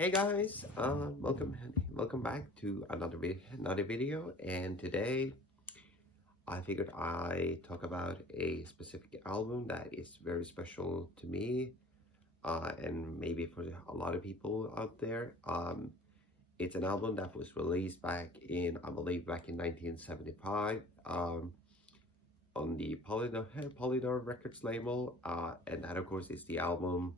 Hey guys, welcome back to another video. And today I figured I talk about a specific album that is very special to me, and maybe for a lot of people out there. It's an album that was released I believe, back in 1975, on the Polydor Records label, and that of course is the album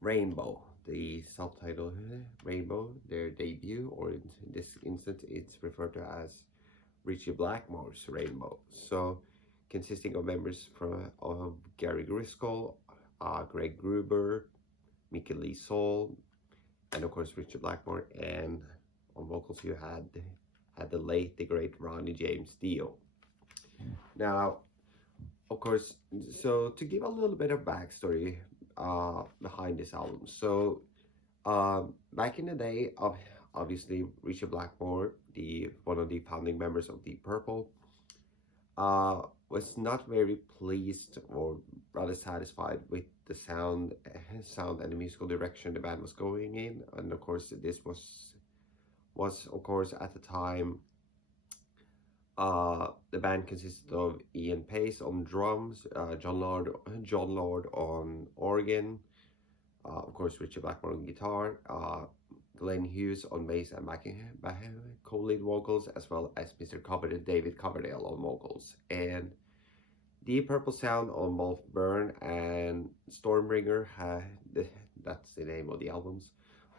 Rainbow, the self-titled Rainbow, their debut, or in this instance, it's referred to as Ritchie Blackmore's Rainbow. So, consisting of members of Gary Driscoll, Greg Gruber, Mickey Lee Soul, and of course Ritchie Blackmore. And on vocals, you had the great Ronnie James Dio. Now, of course, so to give a little bit of backstory behind this album. So back in the day, obviously Ritchie Blackmore, the one of the founding members of Deep Purple, was not very pleased or rather satisfied with the sound and the musical direction the band was going in. And of course, this was of course at the time. The band consisted of Ian Pace on drums, John Lord on organ, of course Ritchie Blackmore on guitar, Glenn Hughes on bass and co-lead vocals, as well as Mr. David Coverdale on vocals. And Deep Purple sound on both Burn and Stormbringer that's the name of the albums.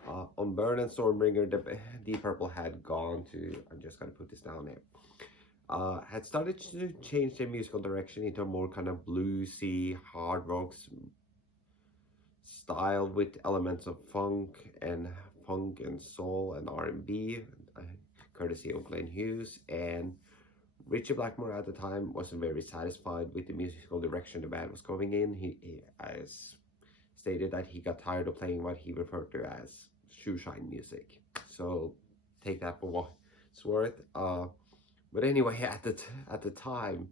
On Burn and Stormbringer, Deep Purple had gone to, I'm just gonna put this down there, had started to change their musical direction into a more kind of bluesy, hard rock style with elements of funk and soul and R&B, courtesy of Glenn Hughes. And Ritchie Blackmore at the time wasn't very satisfied with the musical direction the band was going in. He has stated that he got tired of playing what he referred to as shoeshine music. So take that for what it's worth. But anyway, at the time,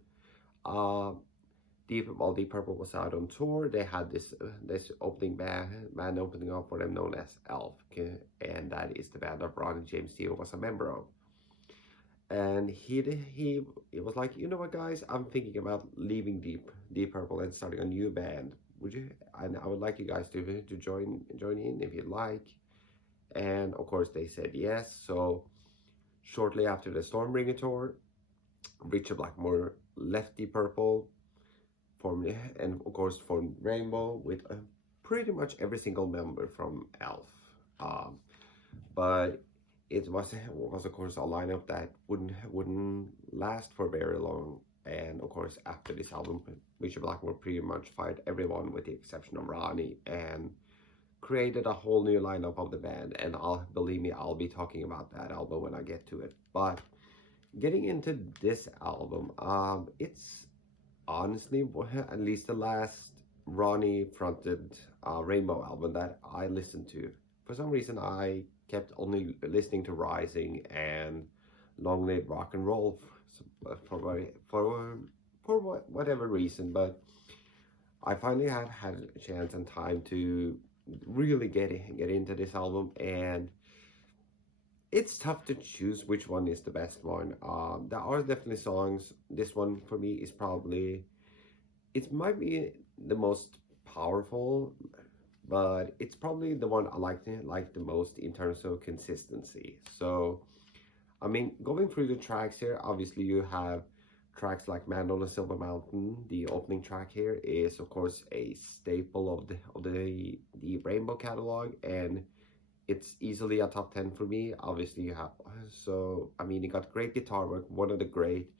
Deep Purple was out on tour. They had this opening band opening up for them known as Elf, and that is the band that Ronnie James Dio was a member of. And he was like, you know what, guys, I'm thinking about leaving Deep Purple and starting a new band. Would you? And I would like you guys to join in if you'd like. And of course, they said yes. So shortly after the Stormbringer tour, Ritchie Blackmore left Deep Purple, and of course formed Rainbow with pretty much every single member from Elf. But it was of course a lineup that wouldn't last for very long. And of course, after this album, Ritchie Blackmore pretty much fired everyone with the exception of Ronnie, and created a whole new lineup of the band. And believe me, I'll be talking about that album when I get to it. But getting into this album, it's honestly, at least the last Ronnie fronted Rainbow album that I listened to. For some reason, I kept only listening to Rising and Long Live Rock and Roll for whatever reason. But I finally have had a chance and time to really get into this album, and it's tough to choose which one is the best one. There are definitely songs. This one for me is probably, it might be the most powerful, but it's probably the one I like the most in terms of consistency. So I mean, going through the tracks here, obviously you have tracks like Man on a Silver Mountain. The opening track here is of course a staple of the Rainbow catalog, and it's easily a top 10 for me. Obviously you have, so I mean, you got great guitar work, one of the great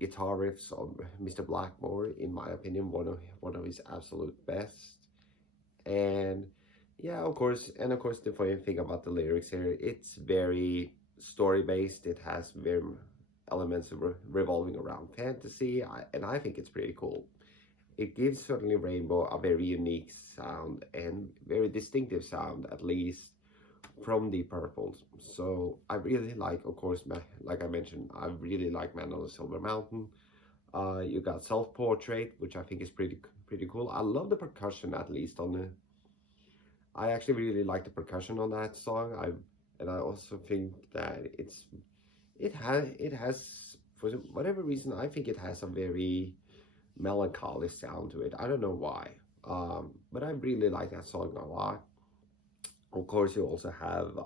guitar riffs of Mr. Blackmore, in my opinion, one of his absolute best. And yeah, of course, the funny thing about the lyrics here, it's very story based. It has very elements of revolving around fantasy, and I think it's pretty cool. It gives certainly Rainbow a very unique sound and very distinctive sound, at least from Deep Purple. So I really like, of course, like I mentioned, I really like Man on the Silver Mountain. You got Self Portrait, which I think is pretty cool. I love the percussion, at least on I actually really like the percussion on that song. And I also think that it has for whatever reason I think it has a very melancholy sound to it. I don't know why. But I really like that song a lot. Of course, you also have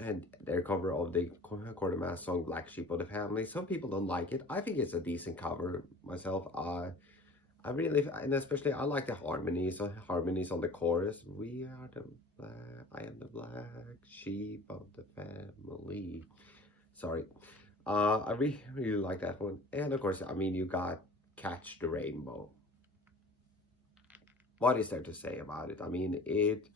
and their cover of the Quartermass song "Black Sheep of the Family." Some people don't like it. I think it's a decent cover myself. I really, and especially I like the harmonies on the chorus. We are the black, I am the black sheep of the family. Sorry, I really like that one. And of course, I mean, you got "Catch the Rainbow." What is there to say about it? I mean, it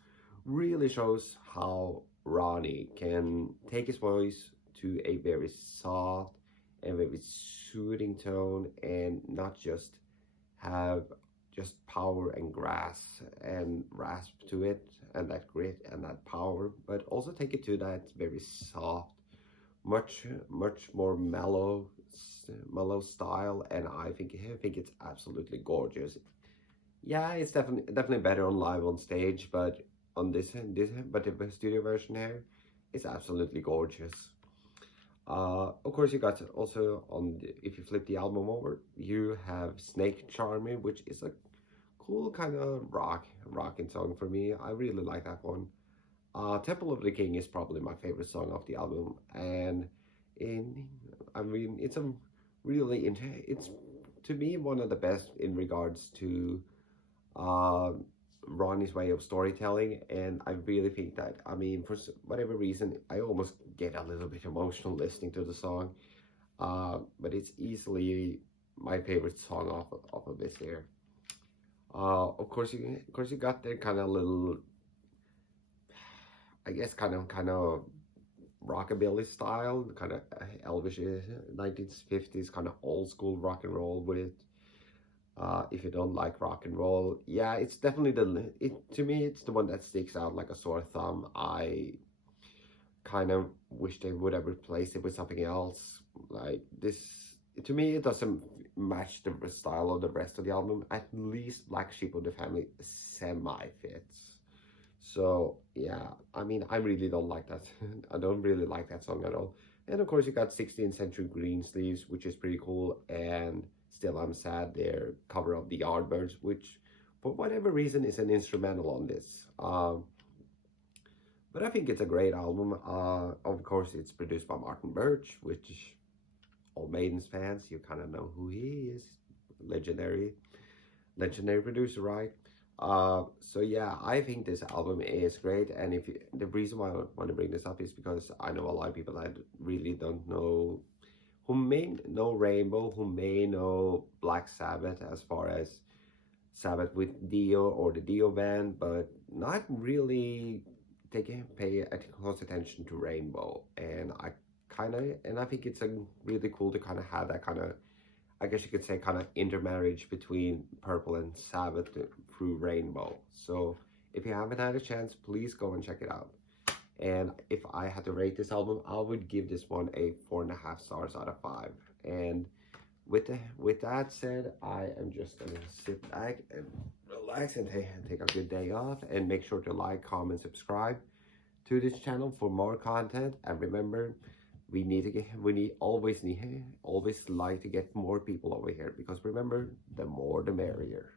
really shows how Ronnie can take his voice to a very soft and very soothing tone, and not just have just power and grass and rasp to it, and that grit and that power, but also take it to that very soft, much more mellow style. And I think it's absolutely gorgeous. Yeah, it's definitely better on live on stage, but on but the studio version here is absolutely gorgeous. Of course, you got also if you flip the album over, you have Snake Charmer, which is a cool kind of rocking song for me. I really like that one. Temple of the King is probably my favorite song off the album, and in I mean it's to me one of the best in regards to uh, Ronnie's way of storytelling. And I really think that, I mean, for whatever reason, I almost get a little bit emotional listening to the song. But it's easily my favorite song off of this here. Of course, you got the kind of little, I guess, kind of rockabilly style, kind of Elvish 1950s kind of old school rock and roll with. If you don't like rock and roll, yeah, it's definitely to me, it's the one that sticks out like a sore thumb. I kind of wish they would have replaced it with something else. Like this, to me, it doesn't match the style of the rest of the album. At least Black Sheep of the Family semi fits. So yeah, I mean, I really don't like that. I don't really like that song at all. And of course, you got 16th Century Greensleeves, which is pretty cool, and Still I'm Sad, their cover of the Yardbirds, which for whatever reason is an instrumental on this. But I think it's a great album. Of course, it's produced by Martin Birch, which all Maiden's fans, you kind of know who he is. Legendary producer, right? So yeah, I think this album is great. And the reason why I want to bring this up is because I know a lot of people that really don't know, who may know Rainbow, who may know Black Sabbath as far as Sabbath with Dio or the Dio band, but not really pay close attention to Rainbow. And I think it's a really cool to kind of have that kind of, I guess you could say, kind of intermarriage between Purple and Sabbath through Rainbow. So if you haven't had a chance, please go and check it out. And if I had to rate this album, I would give this one a 4.5 stars out of 5. And with that said, I am just gonna sit back and relax and take a good day off. And make sure to like, comment, subscribe to this channel for more content. And remember, we always like to get more people over here, because remember, the more the merrier.